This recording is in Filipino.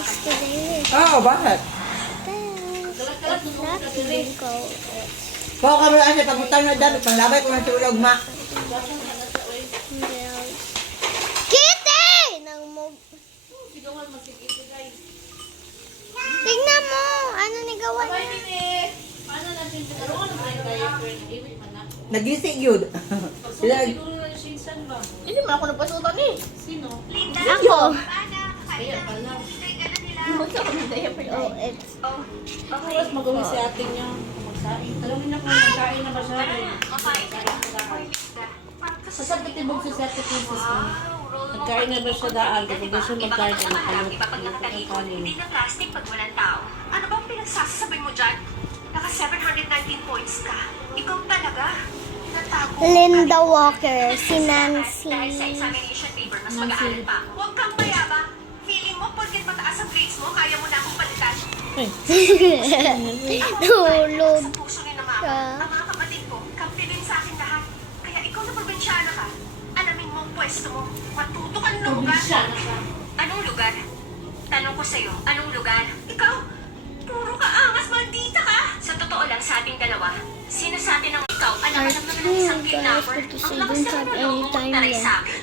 Thanks to David. Oo, bakit? Thanks. It's not Bingo. Kung kami kasi pagpunta na dami, panglabay ko na tulog, ma. Kitty! Nang mo... Tingnan mo! Ano ni gawa niya? Nagising yun. Sila, Hindi mo ako napasukan eh. Sino? Ako. Kaya pala. Hindi ako nag-diaper. Oh, it's... Ako mas magawa si ate niya. Magsain. Alamin na kung magkain na ba siya. Sasabi tibog si ate princess ko. Nagkain na ba siya daan? Kapag siya magkain na nakalot. Hindi na plastic pag walang tao. Ano bang pinagsasabi mo dyan? Naka 719 points ka. Ikaw talaga. Tinatago mo. Linda Walker, si Nancy. Dahil sa examination paper, mas mag-aaral pa. Huwag kang mayabang. Feeling mo, porket mataas ang grades mo, kaya mo na akong palitan. Tulog Sa puso ni na mama, siya. ang mga kapatid ko, kampi din sa akin lahat. Kaya ikaw na probinsyana ka. Alamin mo ang pwesto mo. Matuto ka ng lugar. Anong lugar? Tanong ko sa'yo, anong lugar? Ikaw, puro ka angas, maldita ka! Sa totoo lang sa ating dalawa, sino sa atin ang ikaw? Alam Our naman ng isang school, guys, kidnapper. but to Ang say lakas don't ng have loob any mong time magtaray left. sa amin.